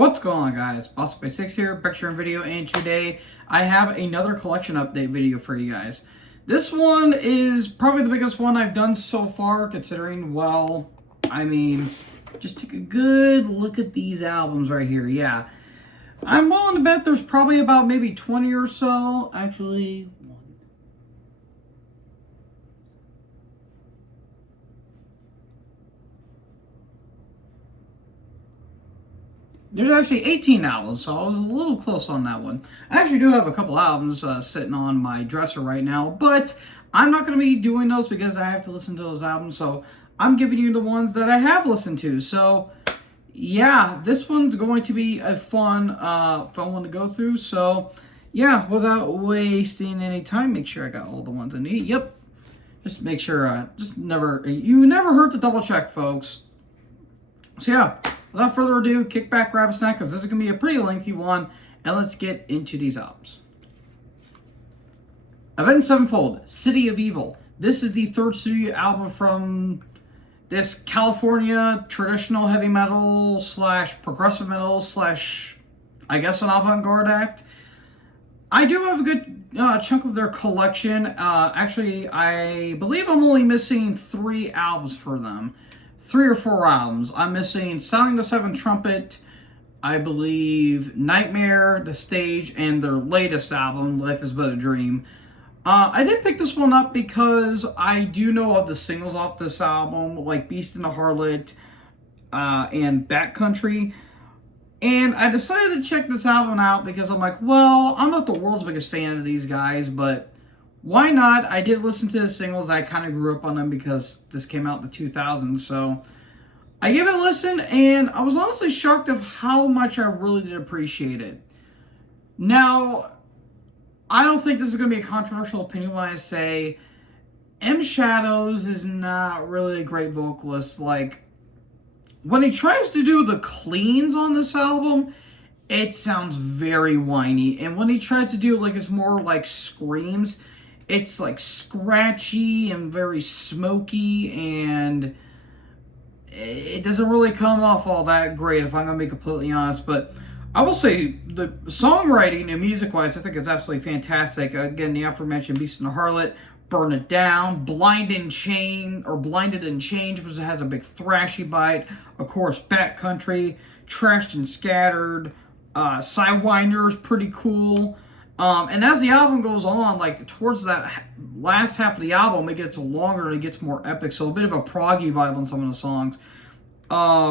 What's going on, guys? Boss6 here, picture and video, and today I have another collection update video for you guys. This one is probably the biggest one I've done so far, considering, well, I mean, just take a good look at these albums right here. Yeah, I'm willing to bet there's probably about maybe 20 or so. Actually, there's actually 18 albums, so I was a little close on that one. I actually do have a couple albums sitting on my dresser right now, but I'm not going to be doing those because I have to listen to those albums, so I'm giving you the ones that I have listened to. So, yeah, this one's going to be a fun one to go through. So, yeah, without wasting any time, make sure I got all the ones I need. Yep. Just make sure, you never hurt to double check, folks. So, yeah. Without further ado, kick back, grab a snack, because this is going to be a pretty lengthy one, and let's get into these albums. Avenged Sevenfold, City of Evil. This is the third studio album from this California traditional heavy metal / progressive metal / I guess an avant-garde act. I do have a good chunk of their collection. Actually, I believe I'm only missing 3 albums for them. 3 or 4 albums. I'm missing Sounding the Seventh Trumpet, I believe Nightmare, The Stage, and their latest album, Life is But a Dream. I did pick this one up because I do know of the singles off this album, like Beast and the Harlot and Backcountry. And I decided to check this album out because I'm like, well, I'm not the world's biggest fan of these guys, but why not? I did listen to the singles. I kind of grew up on them because this came out in the 2000s. So I gave it a listen, and I was honestly shocked of how much I really did appreciate it. Now, I don't think this is going to be a controversial opinion when I say M. Shadows is not really a great vocalist. Like, when he tries to do the cleans on this album, it sounds very whiny. And when he tries to do, like, it's more like screams, it's like scratchy and very smoky, and it doesn't really come off all that great, if I'm going to be completely honest. But I will say the songwriting and music-wise, I think is absolutely fantastic. Again, the aforementioned Beast and the Harlot, Burn It Down, Blinded and Chained, which has a big thrashy bite. Of course, Backcountry, Trashed and Scattered, Sidewinder's pretty cool. And as the album goes on, like towards that last half of the album, it gets longer and it gets more epic. So a bit of a proggy vibe on some of the songs.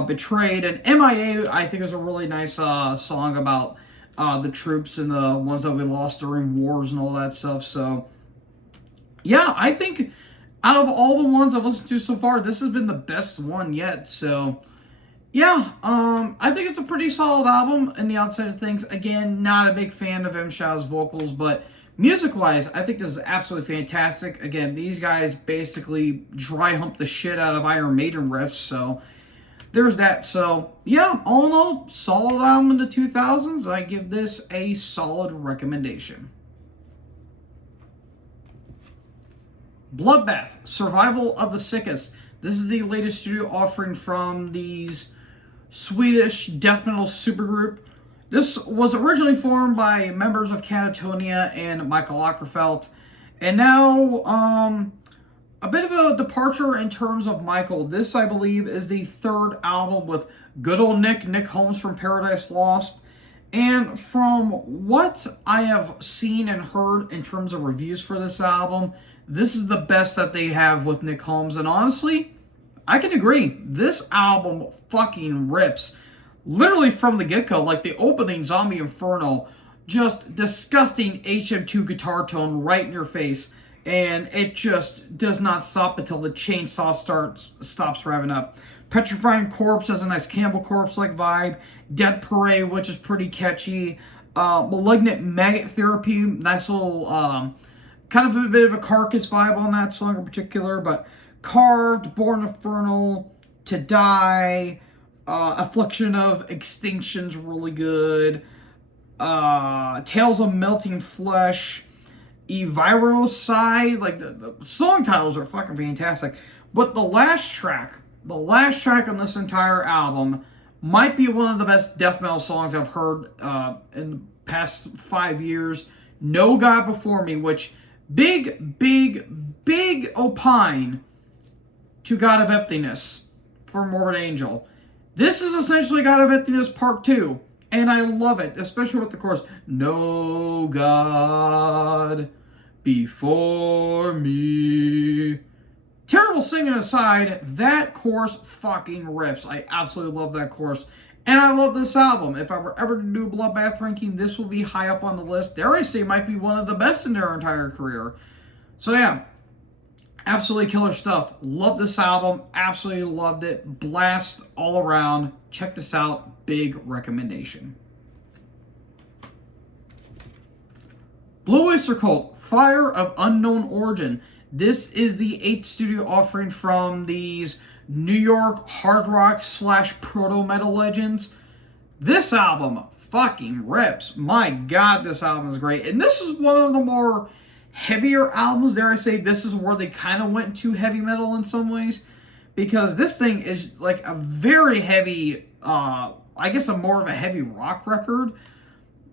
Betrayed and MIA, I think, is a really nice song about the troops and the ones that we lost during wars and all that stuff. So, yeah, I think out of all the ones I've listened to so far, this has been the best one yet. So, yeah, I think it's a pretty solid album in the outside of things. Again, not a big fan of M. Shadow's vocals, but music-wise, I think this is absolutely fantastic. Again, these guys basically dry hump the shit out of Iron Maiden riffs, so there's that. So, yeah, all in all, solid album in the 2000s. I give this a solid recommendation. Bloodbath, Survival of the Sickest. This is the latest studio offering from these Swedish death metal supergroup. This was originally formed by members of Catatonia and Michael Åkerfeldt, and now a bit of a departure in terms of Michael. This, I believe, is the 3rd album with good old Nick Holmes from Paradise Lost. And from what I have seen and heard in terms of reviews for this album, this is the best that they have with Nick Holmes. And honestly, I can agree. This album fucking rips. Literally from the get-go, like the opening Zombie Inferno, just disgusting HM2 guitar tone right in your face. And it just does not stop until the chainsaw stops revving up. Petrifying Corpse has a nice Cannibal Corpse-like vibe. Dead Parade, which is pretty catchy. Malignant Maggot Therapy, nice little, kind of a bit of a Carcass vibe on that song in particular. But Carved, Born Infernal, To Die, Affliction of Extinction's really good. Tales of Melting Flesh, Evirocide, like the song titles are fucking fantastic. But the last track on this entire album, Might be one of the best death metal songs I've heard in the past 5 years. No God Before Me, which big opine to God of Emptiness for Morbid Angel. This is essentially God of Emptiness Part 2, and I love it, especially with the chorus, no God before me. Terrible singing aside, that chorus fucking rips. I absolutely love that chorus. And I love this album. If I were ever to do a Bloodbath ranking, this will be high up on the list. Dare I say, might be one of the best in their entire career. So yeah, absolutely killer stuff. Love this album. Absolutely loved it. Blast all around. Check this out. Big recommendation. Blue Oyster Cult, Fire of Unknown Origin. This is the 8th studio offering from these New York hard rock / proto metal legends. This album fucking rips. My God, this album is great. And this is one of the more heavier albums. Dare I say, this is where they kind of went to heavy metal in some ways. Because this thing is like a very heavy, I guess more of a heavy rock record.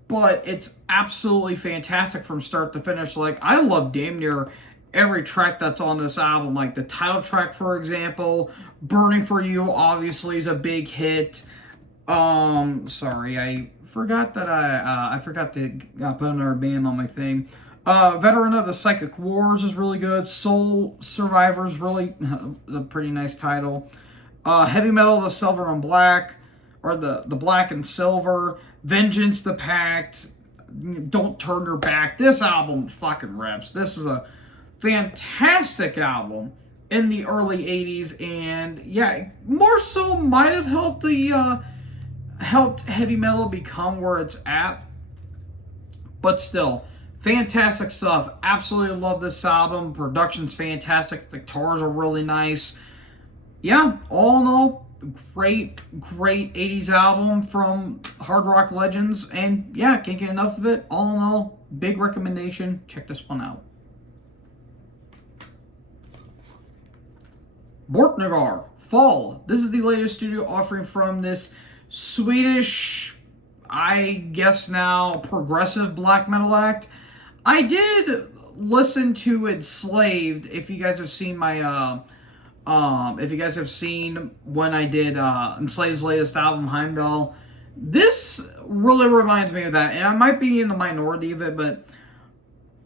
But it's absolutely fantastic from start to finish. Like, I love damn near every track that's on this album. Like the title track, for example, Burning for You obviously is a big hit. Sorry, I forgot that I forgot to put another band on my thing. Veteran of the Psychic Wars is really good. Soul Survivors, really a pretty nice title. Heavy Metal, the Silver and Black, or the Black and Silver. Vengeance, the Pact. Don't Turn Your Back. This album fucking rips. This is a fantastic album in the early 80s, and yeah, more so might have helped the helped heavy metal become where it's at, but still fantastic stuff. Absolutely love this album. Production's fantastic. The guitars are really nice. Yeah, all in all, great 80s album from hard rock legends, and yeah, can't get enough of it. All in all, big recommendation. Check this one out. Borknagar, Fall. This is the latest studio offering from this Swedish, I guess now, progressive black metal act. I did listen to Enslaved, if you guys have seen my, if you guys have seen when I did Enslaved's latest album, Heimdall. This really reminds me of that, and I might be in the minority of it, but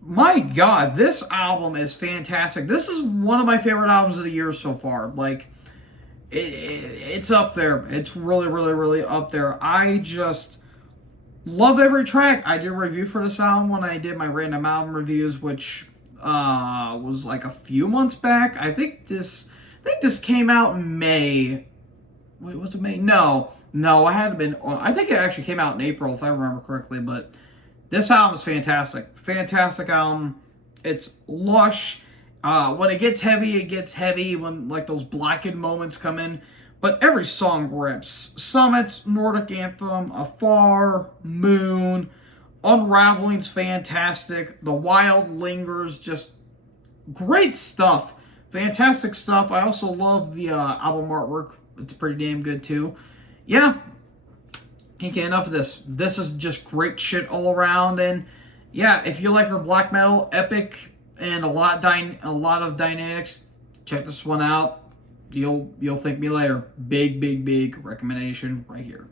my God, this album is fantastic. This is one of my favorite albums of the year so far. Like, it's up there. It's really up there. I just love every track. I did a review for this album when I did my random album reviews, which was like a few months back. I think this came out in May. Wait, was it May? No, I hadn't been. I think it actually came out in April, if I remember correctly, but this album is fantastic. Fantastic album. It's lush. When it gets heavy when like those blackened moments come in. But every song rips. Summits, Nordic Anthem, Afar, Moon, Unraveling's fantastic. The Wild Lingers, just great stuff. Fantastic stuff. I also love the album artwork. It's pretty damn good too. Yeah. Can't get enough of this. This is just great shit all around, and yeah, if you like your black metal, epic, and a lot of dynamics, check this one out. You'll thank me later. Big recommendation right here.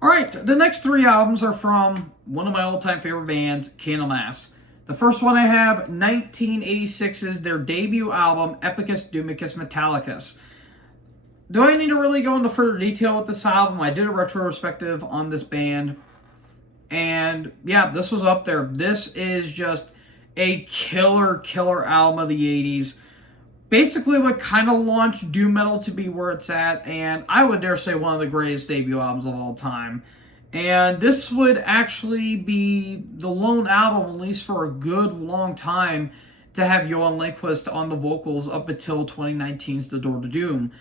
All right, the next 3 albums are from one of my all-time favorite bands, Candlemass. The first one I have, 1986's their debut album, Epicus Doomicus Metallicus. Do I need to really go into further detail with this album? I did a retrospective on this band, and yeah, this was up there. This is just a killer album of the 80s. Basically what kind of launched doom metal to be where it's at, and I would dare say one of the greatest debut albums of all time. And this would actually be the lone album, at least for a good long time, to have Johan Lindqvist on the vocals up until 2019's The Door to Doom.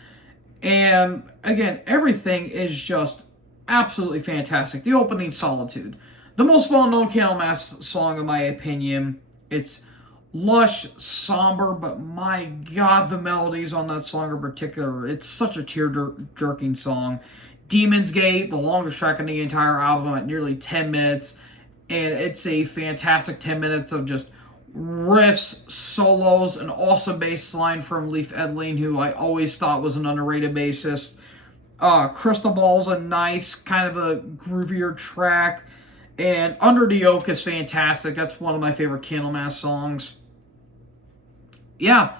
And again, everything is just absolutely fantastic. The opening, Solitude. The most well-known Candlemass song, in my opinion. It's lush, somber, but my God, the melodies on that song in particular, it's such a tear-jerking song. Demon's Gate, the longest track in the entire album at nearly 10 minutes, and it's a fantastic 10 minutes of just riffs, solos, an awesome bass line from Leif Edling, who I always thought was an underrated bassist. Crystal Ball's a nice, kind of a groovier track, and Under the Oak is fantastic. That's one of my favorite Candlemass songs. Yeah,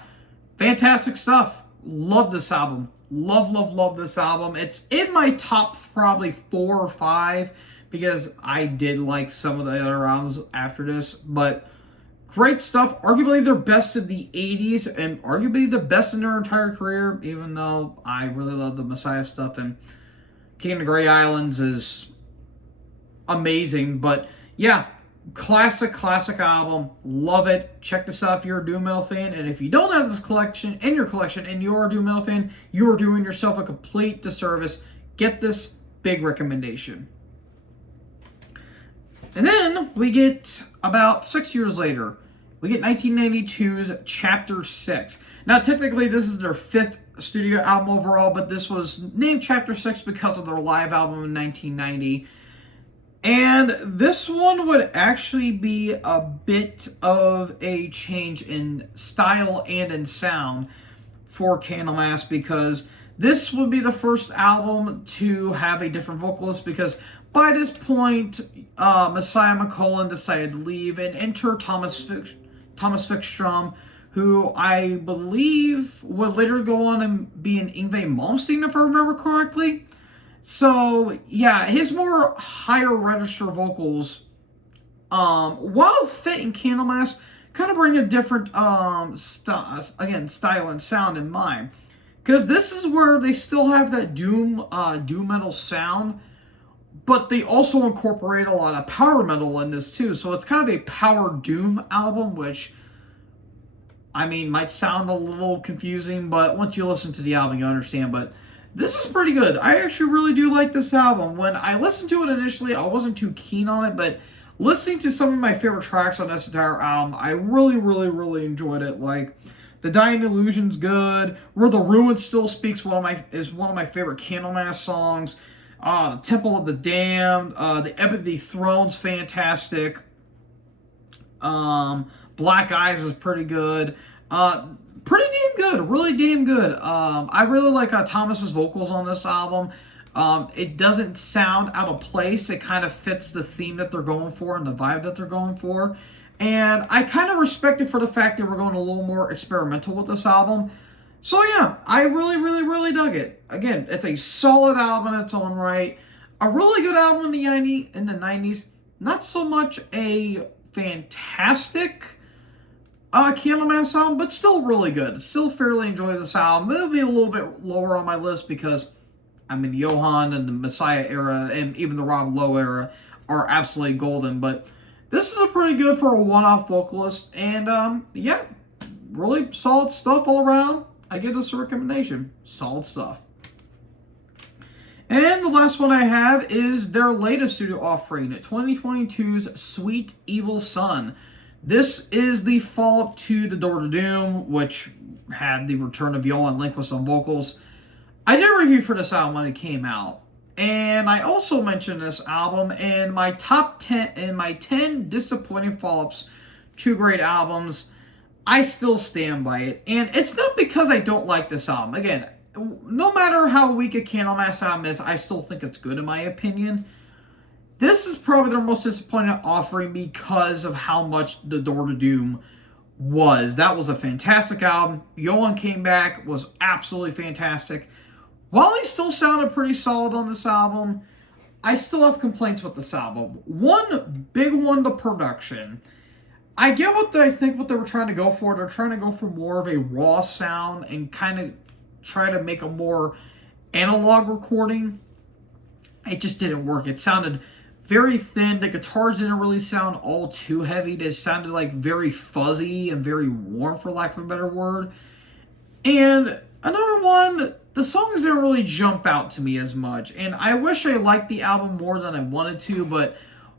fantastic stuff. Love this album. Love this album. It's in my top probably 4 or 5 because I did like some of the other albums after this, but great stuff. Arguably their best of the 80s and arguably the best in their entire career, even though I really love the Messiah stuff, and King of the Grey Islands is amazing. But yeah, classic album. Love it. Check this out if you're a doom metal fan. And if you don't have this collection in your collection and you're a doom metal fan, you are doing yourself a complete disservice. Get this big recommendation. And then we get about 6 years later, we get 1992's Chapter 6. Now, technically, this is their 5th studio album overall, but this was named Chapter 6 because of their live album in 1990. And this one would actually be a bit of a change in style and in sound for Candlemass, because this would be the first album to have a different vocalist, because by this point, Messiah McCollum decided to leave and enter Thomas Fickstrom, who I believe would later go on and be an Yngwie Malmsteen, if I remember correctly. So, yeah, his more higher register vocals, while fit in Candlemass, kind of bring a different, style and sound in mind. Because this is where they still have that doom metal sound, but they also incorporate a lot of power metal in this too. So it's kind of a power doom album, which, I mean, might sound a little confusing, but once you listen to the album, you understand. But this is pretty good. I actually really do like this album. When I listened to it initially, I wasn't too keen on it, but listening to some of my favorite tracks on this entire album, I really enjoyed it. Like, The Dying Illusion's good. Where the Ruins Still Speaks is one of my favorite Candlemass songs. The Temple of the Damned, the Ebb of the Throne's fantastic. Black Eyes is pretty good. Pretty damn good, really damn good. I really like Thomas's vocals on this album. It doesn't sound out of place. It kind of fits the theme that they're going for and the vibe that they're going for. And I kind of respect it for the fact that we're going a little more experimental with this album. So yeah, I really dug it. Again, it's a solid album in its own right. A really good album in the 90s. Not so much a fantastic Candlemass album, but still really good. Still fairly enjoy this album. It'll be a little bit lower on my list because, I mean, Johan and the Messiah era and even the Rob Lowe era are absolutely golden. But this is a pretty good for a one-off vocalist. And yeah, really solid stuff all around. I give this a recommendation. Solid stuff. And the last one I have is their latest studio offering, 2022's Sweet Evil Son. This is the follow-up to The Door to Doom, which had the return of Johan Lindqvist on vocals. I did a review for this album when it came out, and I also mentioned this album in my top 10 disappointing follow-ups to great albums. I still stand by it, and it's not because I don't like this album. Again, no matter how weak a Candlemass album is, I still think it's good in my opinion. This is probably their most disappointing offering because of how much The Door to Doom was. That was a fantastic album. Johan came back, was absolutely fantastic. While he still sounded pretty solid on this album, I still have complaints with this album. One big one, the production. I get what they were trying to go for. They're trying to go for more of a raw sound and kind of try to make a more analog recording. It just didn't work. It sounded very thin. The guitars didn't really sound all too heavy. They sounded like very fuzzy and very warm, for lack of a better word. And another one, the songs didn't really jump out to me as much. And I wish I liked the album more than I wanted to, but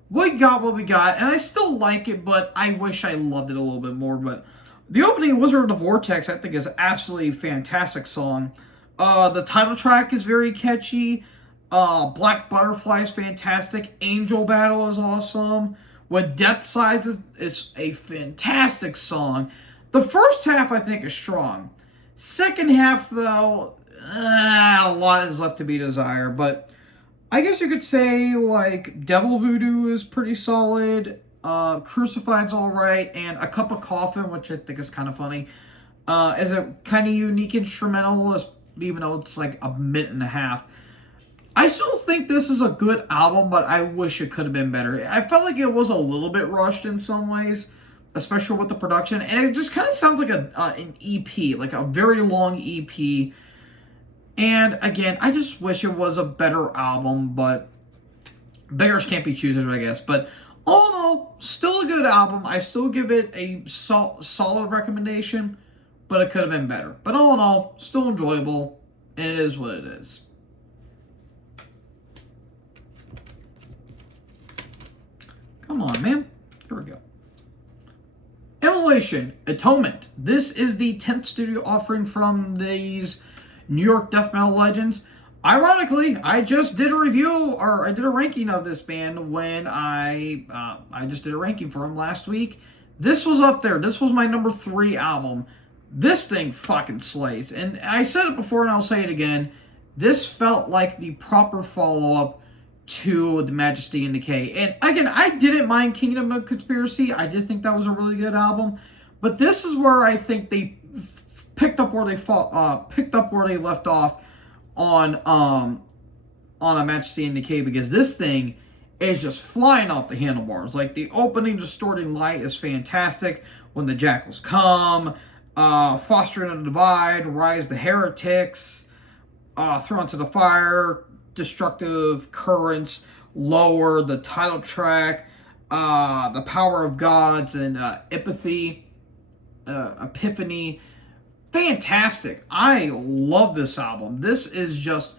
we got what we got, and I still like it, but I wish I loved it a little bit more. But the opening, Wizard of the Vortex, I think is absolutely fantastic song. The title track is very catchy. Black Butterfly is fantastic. Angel Battle is awesome. When Death Size is a fantastic song. The first half, I think, is strong. Second half, though, a lot is left to be desired. But I guess you could say, like, Devil Voodoo is pretty solid. Crucified's alright. And A Cup of Coffin, which I think is kind of funny, is a kind of unique instrumental, even though it's like a minute and a half. I still think this is a good album, but I wish it could have been better. I felt like it was a little bit rushed in some ways, especially with the production. And it just kind of sounds like an EP, like a very long EP. And again, I just wish it was a better album, but beggars can't be choosers, I guess. But all in all, still a good album. I still give it a solid recommendation, but it could have been better. But all in all, still enjoyable, and it is what it is. Come on, man. Here we go. Immolation, Atonement. This is the 10th studio offering from these New York death metal legends. Ironically, I just did a review, or I did a ranking of this band when I just did a ranking for them last week. This was up there. This was my number 3 album. This thing fucking slays. And I said it before and I'll say it again. This felt like the proper follow-up to The Majesty and Decay. And again, I didn't mind Kingdom of Conspiracy. I did think that was a really good album. But this is where I think they picked up where they left off on A Majesty and Decay, because this thing is just flying off the handlebars. Like, the opening Distorting Light is fantastic. When the Jackals Come, Fostering a Divide, Rise the Heretics, Thrown to the Fire, Destructive Currents, Lower, the title track, The Power of Gods, and Epiphany. Fantastic. I love this album. This is just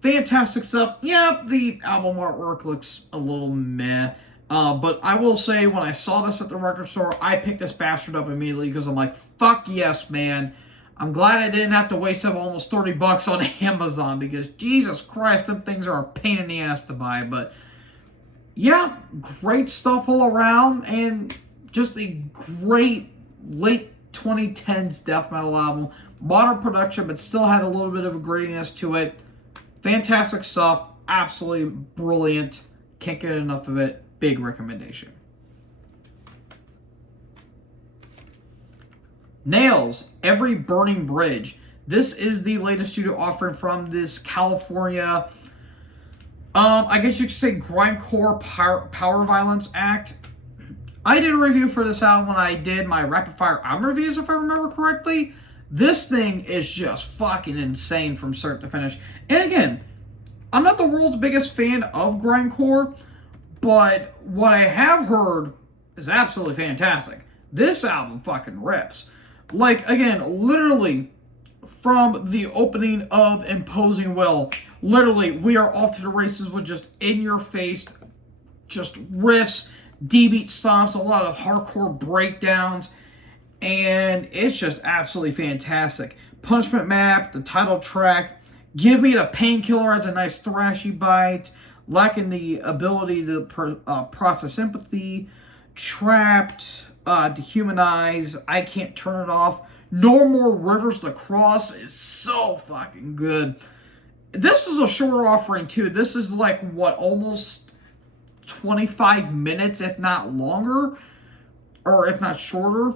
fantastic stuff. Yeah, the album artwork looks a little meh. But I will say, when I saw this at the record store, I picked this bastard up immediately because I'm like, fuck yes, man. I'm glad I didn't have to waste up almost $30 on Amazon, because Jesus Christ, them things are a pain in the ass to buy. But yeah, great stuff all around, and just a great late 2010s death metal album. Modern production, but still had a little bit of a grittiness to it. Fantastic stuff. Absolutely brilliant. Can't get enough of it. Big recommendation. Nails, Every Burning Bridge. This is the latest studio offering from this California, I guess you could say, grindcore power violence act. I did a review for this album when I did my rapid fire album reviews, if I remember correctly. This thing is just fucking insane from start to finish. And again, I'm not the world's biggest fan of grindcore, but what I have heard is absolutely fantastic. This album fucking rips. Like, again, literally, from the opening of Imposing Will, literally, we are off to the races with just in-your-face, just riffs, D-beat stomps, a lot of hardcore breakdowns, and it's just absolutely fantastic. Punishment Map, the title track, Give Me the Painkiller has a nice thrashy bite, lacking the ability to process empathy, Trapped, Dehumanize, I Can't Turn It Off, No More Rivers to Cross is so fucking good. This is a shorter offering too. This is like, what, almost 25 minutes, if not longer, or if not shorter.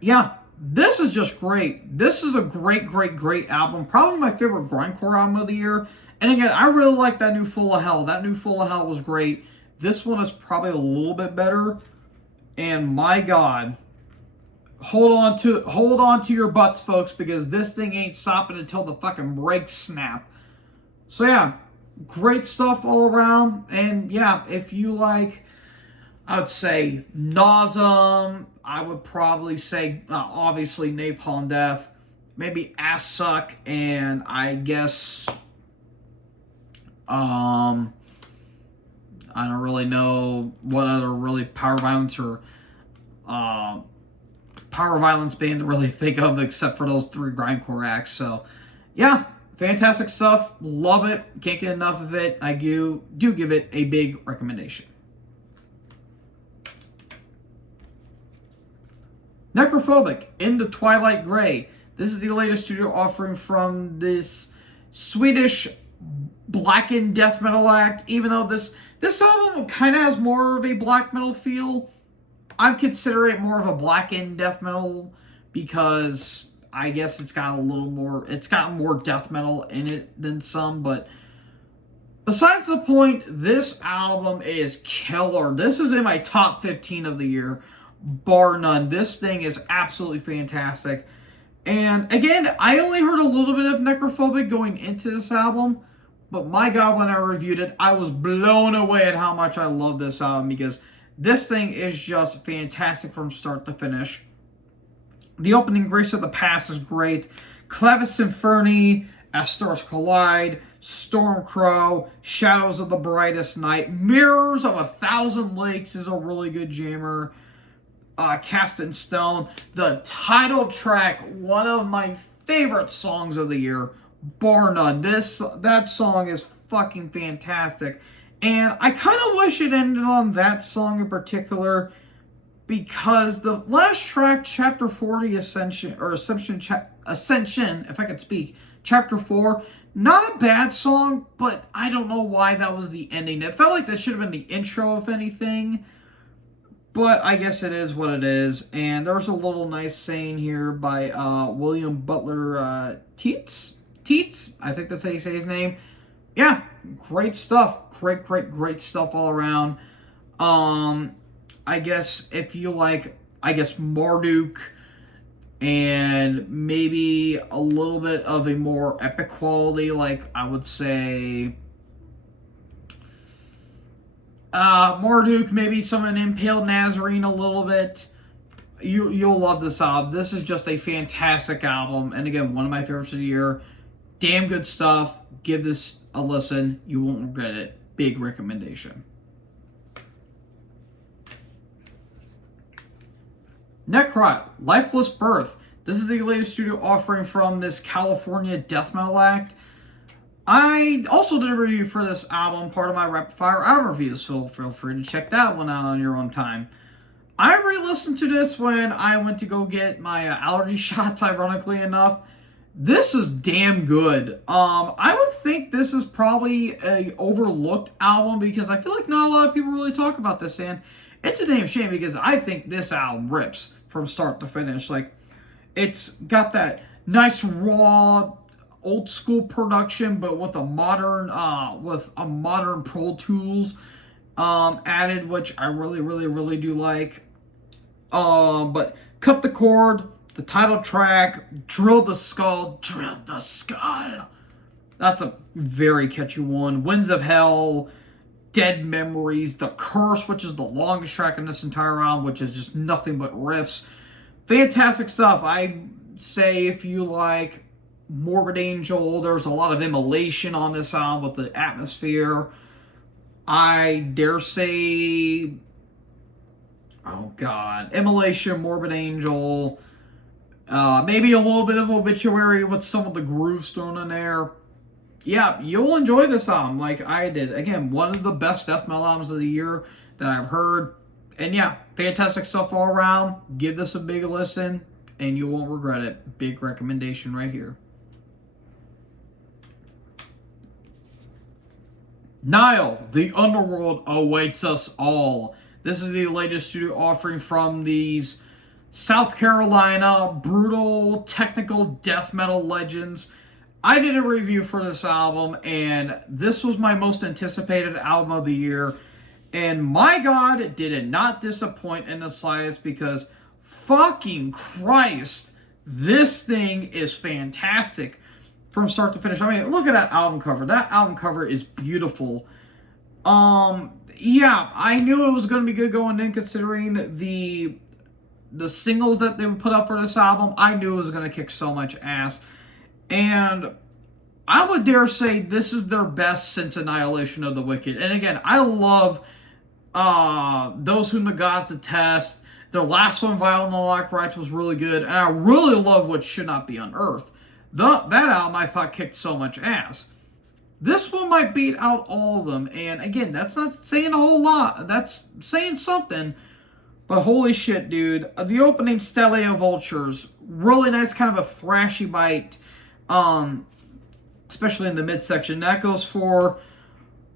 Yeah, this is just great. This is a great album. Probably my favorite grindcore album of the year. And again, I really like that new Full of Hell. That new Full of Hell was great. This one is probably a little bit better. And my God, hold on to your butts, folks, because this thing ain't stopping until the fucking brakes snap. So yeah, great stuff all around. And yeah, if you like, I would say Nauseam, I would probably say obviously Napalm Death, maybe Ass Suck, and I guess I don't really know what other really power violence or power violence band to really think of except for those 3 grindcore acts. So, yeah, fantastic stuff. Love it. Can't get enough of it. I do give it a big recommendation. Necrophobic, In the Twilight Gray. This is the latest studio offering from this Swedish blackened death metal act. Even though this album kind of has more of a black metal feel, I consider it more of a blackened death metal because I guess it's got more death metal in it than some. But besides the point, this album is killer. This is in my top 15 of the year, bar none. This thing is absolutely fantastic. And again, I only heard a little bit of Necrophobic going into this album, but my God, when I reviewed it, I was blown away at how much I love this album because this thing is just fantastic from start to finish. The opening, Grace of the Past, is great. Clavis Symphony, As Stars Collide, Stormcrow, Shadows of the Brightest Night, Mirrors of 1,000 Lakes is a really good jammer. Cast in Stone, the title track, one of my favorite songs of the year, bar none. That song is fucking fantastic, and I kind of wish it ended on that song in particular, because the last track, Chapter 40, Ascension, if I could speak, Chapter 4, not a bad song, but I don't know why that was the ending. It felt like that should have been the intro, if anything. But I guess it is what it is. And there's a little nice saying here by William Butler Teets. I think that's how you say his name. Yeah, great stuff. Great stuff all around. I guess if you like, Marduk and maybe a little bit of a more epic quality, like I would say Marduk, maybe some of an Impaled Nazarene a little bit, you'll love this album. This is just a fantastic album, and again, one of my favorites of the year. Damn good stuff. Give this a listen. You won't regret it. Big recommendation. Necrot, Lifeless Birth. This is the latest studio offering from this California death metal act. I also did a review for this album, part of my Rapid Fire album reviews, so feel free to check that one out on your own time. I re-listened to this when I went to go get my allergy shots, ironically enough. This is damn good. I would think this is probably a overlooked album because I feel like not a lot of people really talk about this, and it's a damn shame because I think this album rips from start to finish. Like, it's got that nice raw old school production, but with a modern Pro Tools added, which I really do like. But Cut the Cord, the title track, Drill the Skull. That's a very catchy one. Winds of Hell, Dead Memories, The Curse, which is the longest track in this entire album, which is just nothing but riffs. Fantastic stuff. I say if you like Morbid Angel, there's a lot of immolation on this album with the atmosphere. I dare say, Immolation, Morbid Angel, maybe a little bit of Obituary with some of the grooves thrown in there. Yeah, you'll enjoy this album like I did. Again, one of the best death metal albums of the year that I've heard. And yeah, fantastic stuff all around. Give this a big listen, and you won't regret it. Big recommendation right here. Nile, The Underworld Awaits Us All. This is the latest studio offering from these South Carolina brutal technical death metal legends. I did a review for this album, and this was my most anticipated album of the year. And my God, did it not disappoint in the slightest, because fucking Christ, this thing is fantastic from start to finish. I mean, look at that album cover. That album cover is beautiful. Yeah, I knew it was going to be good going in, considering the singles that they would put up for this album. I knew it was going to kick so much ass. And I would dare say this is their best since Annihilation of the Wicked. And again, I love Those Whom the Gods Detest. Their last one, Violent Lock Rights, was really good. And I really love What Should Not Be Unearthed. That album I thought kicked so much ass. This one might beat out all of them. And again, that's not saying a whole lot. That's saying something. But holy shit, dude. The opening, Stellio Vultures. Really nice, kind of a thrashy bite. Especially in the midsection. That goes for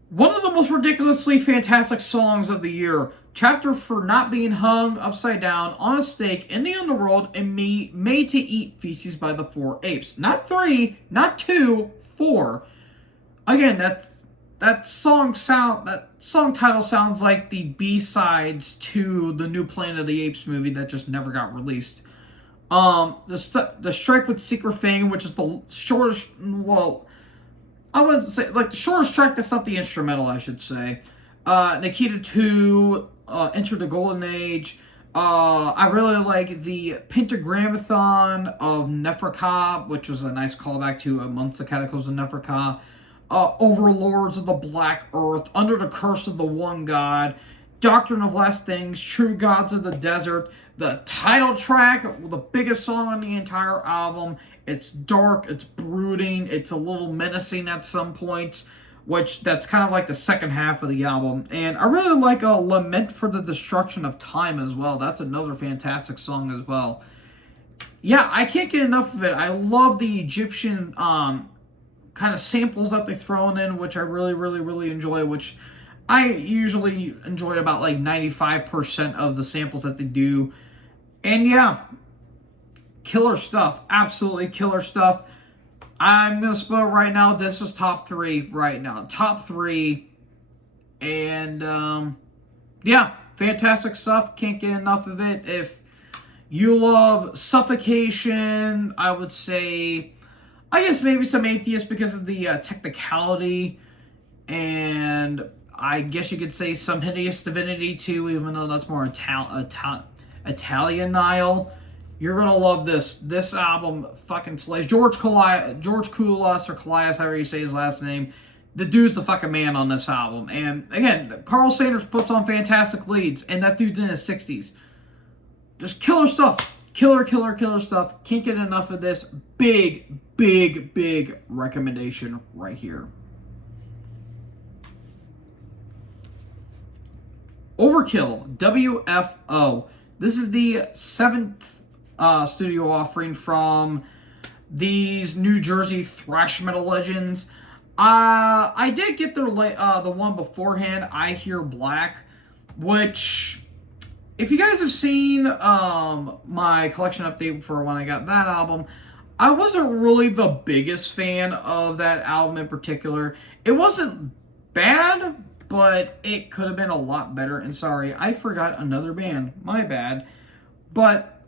one of the most ridiculously fantastic songs of the year. Chapter for not being hung upside down on a stake in the underworld and made to eat feces by the 4 apes. Not 3, not 2, 4. Again, that song title sounds like the B-sides to the new Planet of the Apes movie that just never got released. The Strike with Secret Fang, which is the shortest, well, I wouldn't say, like, the shortest track that's not the instrumental, I should say. Nikita 2, Enter the Golden Age. I really like the Pentagramathon of Neferka, which was a nice callback to Amongst the Catacombs of Neferka. Overlords of the Black Earth, Under the Curse of the One God, Doctrine of Last Things, True Gods of the Desert, the title track, the biggest song on the entire album. It's dark, it's brooding, it's a little menacing at some points, which that's kind of like the second half of the album. And I really like a Lament for the Destruction of Time as well. That's another fantastic song as well. Yeah, I can't get enough of it. I love the Egyptian kind of samples that they throw in, which I really, really, really enjoy, which I usually enjoyed about like 95% of the samples that they do. And yeah, killer stuff. Absolutely killer stuff. I'm going to spell it right now. This is top 3 right now. Top 3. And yeah, fantastic stuff. Can't get enough of it. If you love Suffocation, I would say, I guess maybe some Atheists because of the technicality, and I guess you could say some Hideous Divinity too, even though that's more Italian Nile. You're gonna love this. This album fucking slays. George Koulias, or Koulias, however you say his last name. The dude's the fucking man on this album. And again, Carl Sanders puts on fantastic leads, and that dude's in his 60s. Just killer stuff. Killer stuff. Can't get enough of this. Big recommendation right here. Overkill, WFO. This is the 7th studio offering from these New Jersey thrash metal legends. I did get the one beforehand, I Hear Black, which, if you guys have seen my collection update for when I got that album, I wasn't really the biggest fan of that album in particular. It wasn't bad, but it could have been a lot better. And sorry, I forgot another band. My bad. But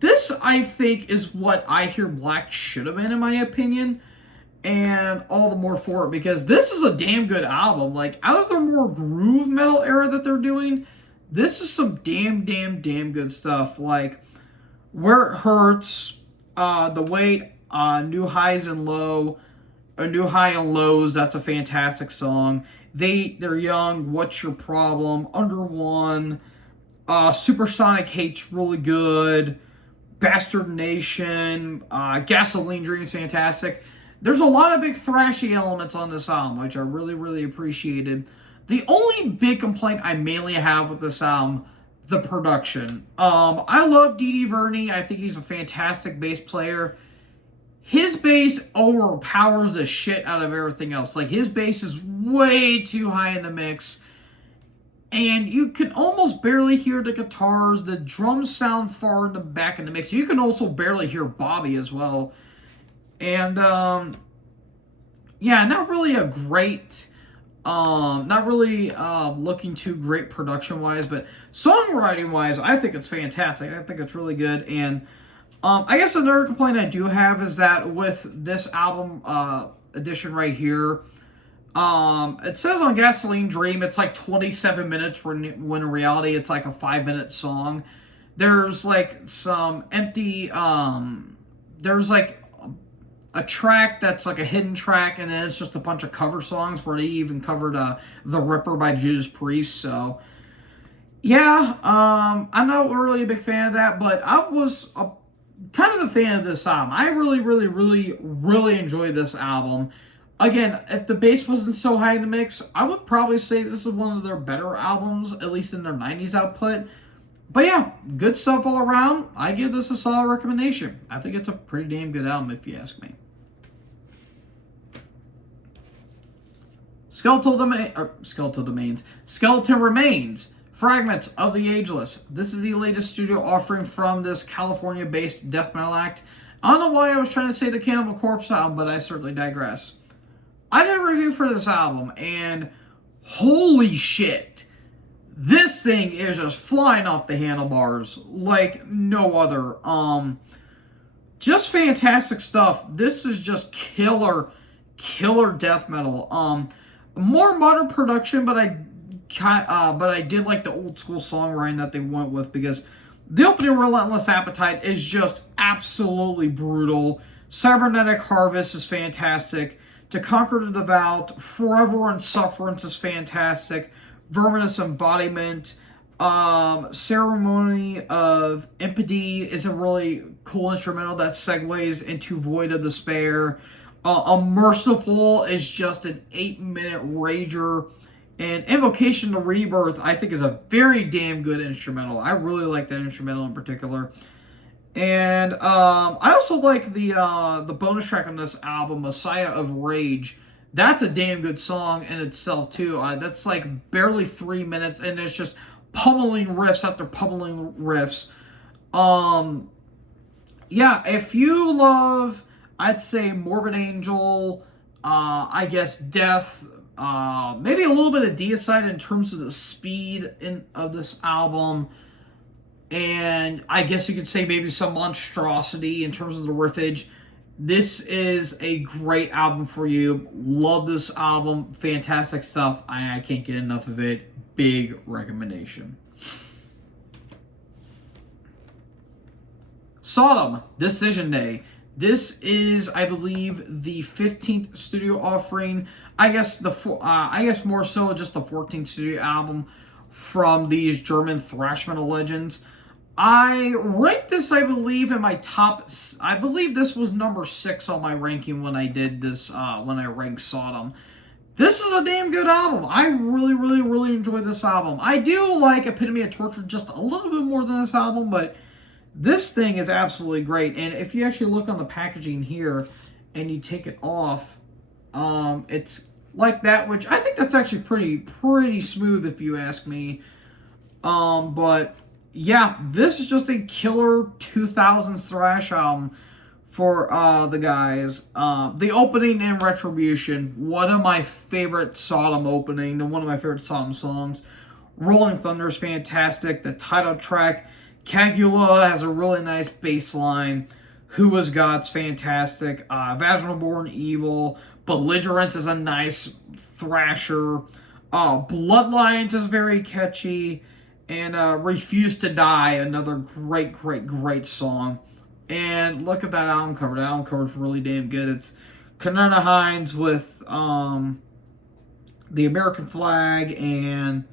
this, I think, is what I Hear Black should have been, in my opinion. And all the more for it, because this is a damn good album. Like, out of the more groove metal era that they're doing, this is some damn good stuff. Like, Where It Hurts, The Wait, New Highs and Low, or New High and Lows, that's a fantastic song. They're Young, What's Your Problem, Under One, Supersonic Hate's really good, Bastard Nation, Gasoline Dream's fantastic. There's a lot of big thrashy elements on this album, which I really appreciated. The only big complaint I mainly have with this album, the production. I love Didi Verney. I think he's a fantastic bass player. His bass overpowers the shit out of everything else. Like, his bass is way too high in the mix. And you can almost barely hear the guitars. The drums sound far in the back in the mix. You can also barely hear Bobby as well. And, yeah, not really a great, not really looking too great production-wise, but songwriting-wise, I think it's fantastic. I think it's really good. And I guess another complaint I do have is that with this album edition right here, it says on Gasoline Dream it's like 27 minutes when in reality it's like a 5-minute song. There's like some empty, there's like a track that's like a hidden track, and then it's just a bunch of cover songs where they even covered The Ripper by Judas Priest. So yeah, I'm not really a big fan of that, but I was kind of a fan of this album. I really, really, really, really enjoyed this album. Again, if the bass wasn't so high in the mix, I would probably say this is one of their better albums, at least in their 90s output. But yeah, good stuff all around. I give this a solid recommendation. I think it's a pretty damn good album, if you ask me. Skeleton Remains. Fragments of the Ageless. This is the latest studio offering from this California-based death metal act. I don't know why I was trying to say the Cannibal Corpse album, but I certainly digress. I did a review for this album, and holy shit, this thing is just flying off the handlebars like no other. Just fantastic stuff. This is just killer death metal. More modern production, but I did like the old school songwriting that they went with, because the opening Relentless Appetite is just absolutely brutal. Cybernetic Harvest is fantastic. To Conquer the Devout, Forever in Sufferance is fantastic. Verminous Embodiment, Ceremony of Impedy is a really cool instrumental that segues into Void of Despair. Unmerciful is just an 8-minute rager. And Invocation to Rebirth, I think, is a very damn good instrumental. I really like that instrumental in particular. And I also like the bonus track on this album, Messiah of Rage. That's a damn good song in itself, too. That's like barely 3 minutes, and it's just pummeling riffs after pummeling riffs. Yeah, if you love, I'd say, Morbid Angel, I guess Death, maybe a little bit of Deicide in terms of the speed of this album, and I guess you could say maybe some monstrosity in terms of the riffage. This is a great album for you. Love this album. Fantastic stuff. I can't get enough of it. Big recommendation. Sodom, Decision Day. This is, I believe, the 15th studio offering. I guess more so just the 14th studio album from these German thrash metal legends. I ranked this, I believe, in my top. I believe this was number 6 on my ranking when I did this. When I ranked Sodom. This is a damn good album. I really, really, really enjoy this album. I do like Epitome of Torture just a little bit more than this album, but this thing is absolutely great. And if you actually look on the packaging here and you take it off, it's like that, which I think that's actually pretty smooth if you ask me. But yeah, this is just a killer 2000s thrash album for the guys. The opening in Retribution, one of my favorite Sodom opening, and one of my favorite Sodom songs. Rolling Thunder is fantastic. The title track, Cagula, has a really nice bass line. Who Was God's fantastic. Vaginal Born Evil. Belligerence is a nice thrasher. Bloodlines is very catchy. And Refuse to Die, another great song. And look at that album cover. The album cover is really damn good. It's Kanerna Hines with the American flag, and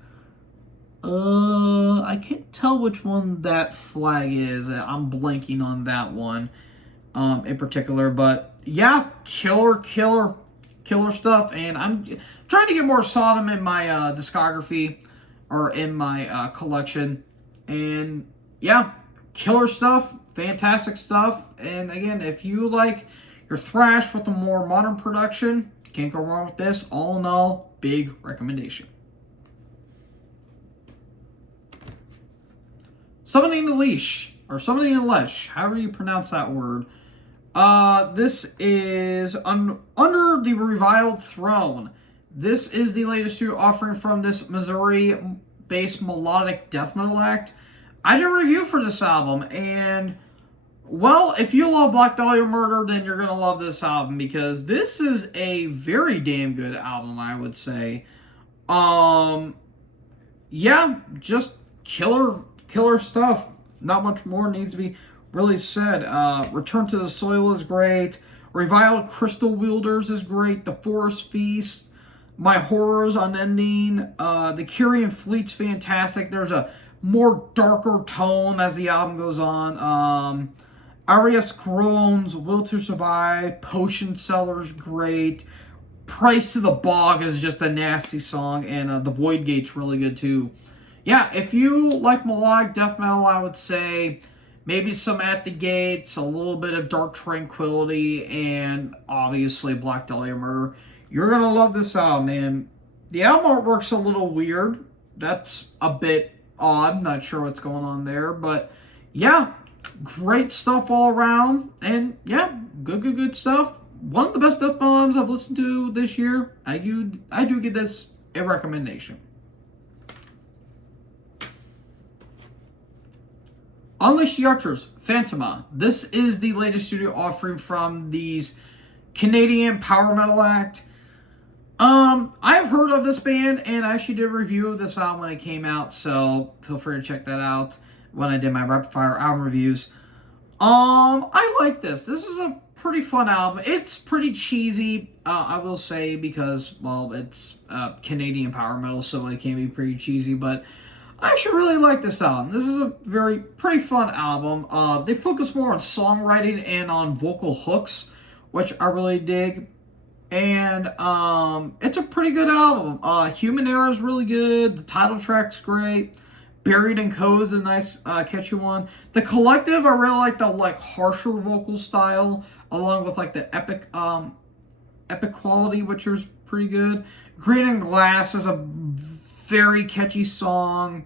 I can't tell which one that flag is. I'm blanking on that one in particular. But yeah, killer stuff. And I'm trying to get more Sodom in my discography, or in my collection. And yeah, killer stuff, fantastic stuff. And again, if you like your thrash with a more modern production, can't go wrong with this. All in all, big recommendation. Summoning the Leash, or Summoning the Leash, however you pronounce that word. This is Under the Reviled Throne. This is the latest studio offering from this Missouri-based melodic death metal act. I did a review for this album, and well, if you love Black Dahlia Murder, then you're going to love this album, because this is a very damn good album, I would say. Yeah, just killer stuff. Not much more needs to be really said. Return to the Soil is great. Reviled Crystal Wielders is great. The Forest Feast. My Horrors Unending. The Kyrian Fleet's fantastic. There's a more darker tone as the album goes on. Arias Groans, Will to Survive, Potion Seller's great. Price to the Bog is just a nasty song, and the Void Gate's really good too. Yeah, if you like melodic death metal, I would say maybe some At the Gates, a little bit of Dark Tranquillity, and obviously Black Dahlia Murder. You're going to love this album, and the album artwork's a little weird. That's a bit odd. Not sure what's going on there, but yeah, great stuff all around, and yeah, good stuff. One of the best death metal albums I've listened to this year. I do give this a recommendation. Unleash the Archers, Phantoma. This is the latest studio offering from these Canadian power metal act. I've heard of this band, and I actually did a review of this album when it came out, so feel free to check that out when I did my rapid fire album reviews. I like this. This is a pretty fun album. It's pretty cheesy, I will say, because, well, it's Canadian power metal, so it can be pretty cheesy, but I actually really like this album. This is a pretty fun album. They focus more on songwriting and on vocal hooks, which I really dig. And it's a pretty good album. Human Era is really good. The title track's great. Buried in Code's a nice catchy one. The Collective, I really like the harsher vocal style, along with the epic quality, which was pretty good. Green and Glass is a very catchy song.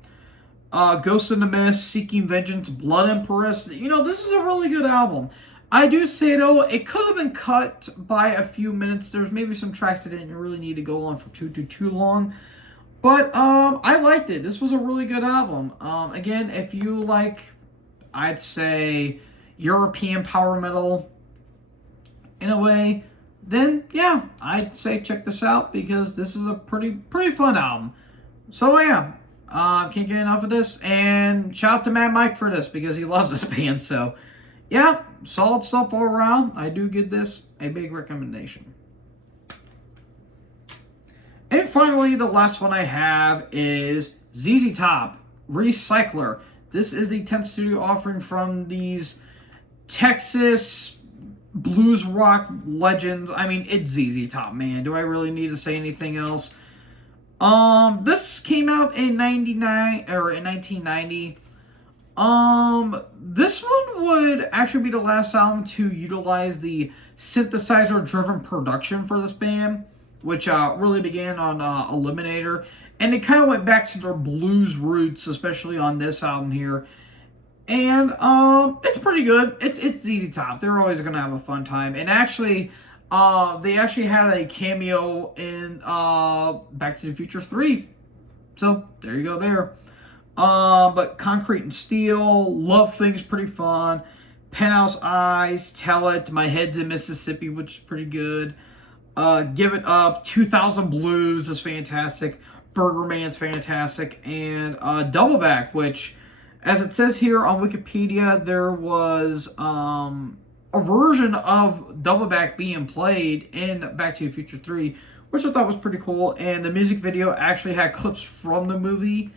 Ghost in the Mist, Seeking Vengeance, Blood Empress. This is a really good album. I do say, though, it could have been cut by a few minutes. There's maybe some tracks that didn't really need to go on for too long. But I liked it. This was a really good album. Again, if you like, I'd say, European power metal in a way, then yeah, I'd say check this out, because this is a pretty fun album. So yeah, can't get enough of this, and shout out to Mad Mike for this, because he loves this band. So yeah, solid stuff all around. I do give this a big recommendation. And finally, the last one I have is ZZ Top, Recycler. This is the 10th studio offering from these Texas blues rock legends. I mean, it's ZZ Top, man. Do I really need to say anything else? This came out in 1990. This one would actually be the last album to utilize the synthesizer-driven production for this band, which really began on Eliminator, and it kind of went back to their blues roots, especially on this album here. And it's pretty good. It's ZZ Top. They're always gonna have a fun time, and actually, they actually had a cameo in Back to the Future 3. So, there you go there. But Concrete and Steel, Love Thing's pretty fun. Penthouse Eyes, Tell It, My Head's in Mississippi, which is pretty good. Give It Up, 2000 Blues is fantastic. Burger Man's fantastic. And Doubleback, which, as it says here on Wikipedia, there was a version of Doubleback being played in Back to the Future 3, which I thought was pretty cool. And the music video actually had clips from the movie.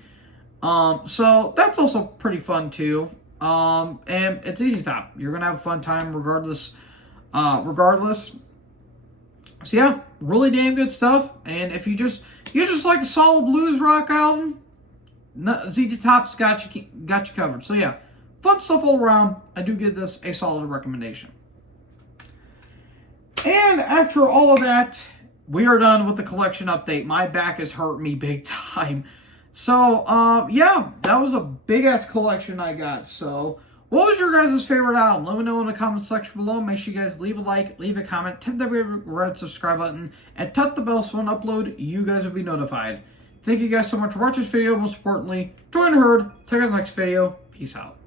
So that's also pretty fun too. And it's ZZ Top. You're going to have a fun time regardless. So yeah, really damn good stuff. And if you just like a solid blues rock album, ZZ Top's got you covered. So yeah, fun stuff all around. I do give this a solid recommendation. And after all of that, we are done with the collection update. My back is hurting me big time. So yeah, that was a big ass collection I got. So what was your guys' favorite album? Let me know in the comment section below. Make sure you guys leave a like, leave a comment, tap the red subscribe button, and tap the bell so when I upload, you guys will be notified. Thank you guys so much for watching this video. Most importantly, join the herd. Till you guys next video. Peace out.